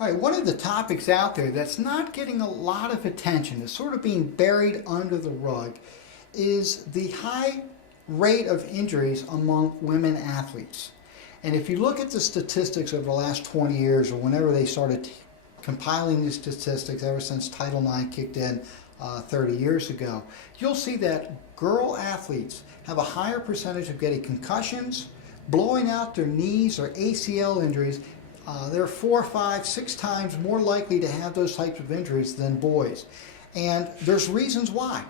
All right, one of the topics out there that's not getting a lot of attention, is sort of being buried under the rug, is the high rate of injuries among women athletes. And if you look at the statistics over the last 20 years, or whenever they started compiling these statistics ever since Title IX kicked in 30 years ago, you'll see that girl athletes have a higher percentage of getting concussions, blowing out their knees, or ACL injuries. They're 4, 5, 6 times more likely to have those types of injuries than boys. And there's reasons why.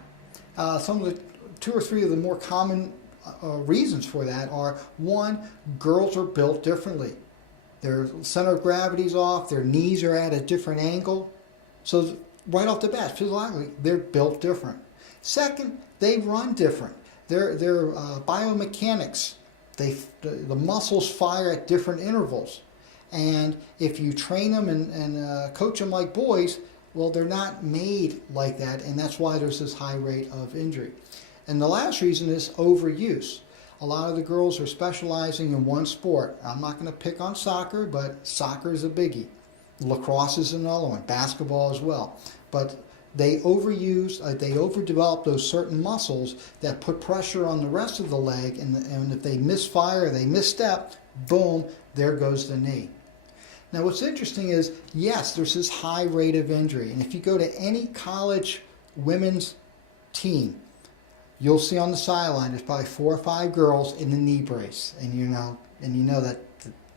Some of the 2 or 3 of the more common reasons for that are: one, girls are built differently. Their center of gravity's off, their knees are at a different angle. So right off the bat, physiologically, they're built different. Second, they run different. Their biomechanics, the muscles fire at different intervals. And if you train them and coach them like boys, well, they're not made like that, and that's why there's this high rate of injury. And the last reason is overuse. A lot of the girls are specializing in one sport. I'm not going to pick on soccer, but soccer is a biggie. Lacrosse is another one, basketball as well. But they overuse, they overdevelop those certain muscles that put pressure on the rest of the leg, and if they misfire, they misstep, boom, there goes the knee. Now what's interesting is, yes, there's this high rate of injury, and if you go to any college women's team, you'll see on the sideline there's probably 4 or 5 girls in the knee brace, and you know that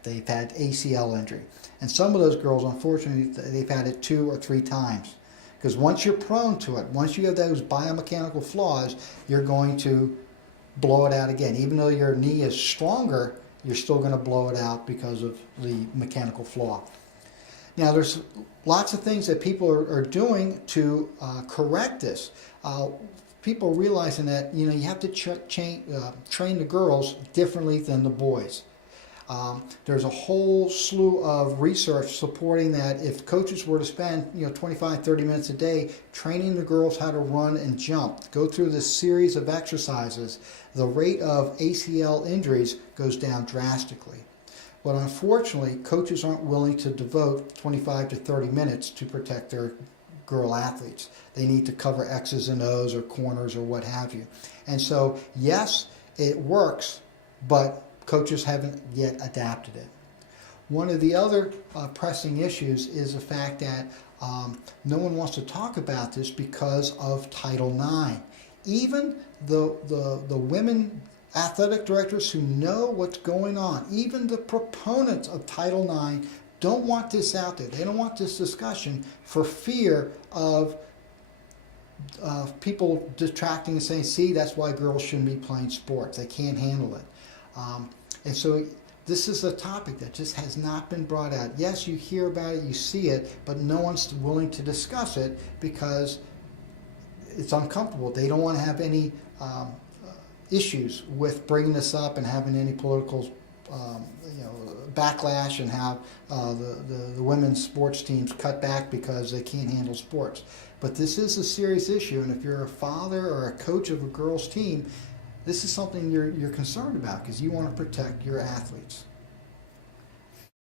they've had ACL injury. And some of those girls, unfortunately, they've had it 2 or 3 times. Because once you're prone to it, once you have those biomechanical flaws, you're going to blow it out again. Even though your knee is stronger, you're still going to blow it out because of the mechanical flaw. Now, there's lots of things that people are doing to correct this. People realizing that you have to train the girls differently than the boys. There's a whole slew of research supporting that if coaches were to spend 25, 30 minutes a day training the girls how to run and jump, go through this series of exercises, the rate of ACL injuries goes down drastically. But unfortunately, coaches aren't willing to devote 25 to 30 minutes to protect their girl athletes. They need to cover X's and O's or corners or what have you. And so, yes, it works, but coaches haven't yet adapted it. One of the other pressing issues is the fact that no one wants to talk about this because of Title IX. Even the women athletic directors who know what's going on, even the proponents of Title IX, don't want this out there. They don't want this discussion for fear of people detracting and saying, see, that's why girls shouldn't be playing sports. They can't handle it. And so this is a topic that just has not been brought out. Yes, you hear about it, you see it, but no one's willing to discuss it because it's uncomfortable. They don't want to have any issues with bringing this up and having any political backlash and have the women's sports teams cut back because they can't handle sports. But this is a serious issue, and if you're a father or a coach of a girls' team, this is something you're concerned about because you want to protect your athletes.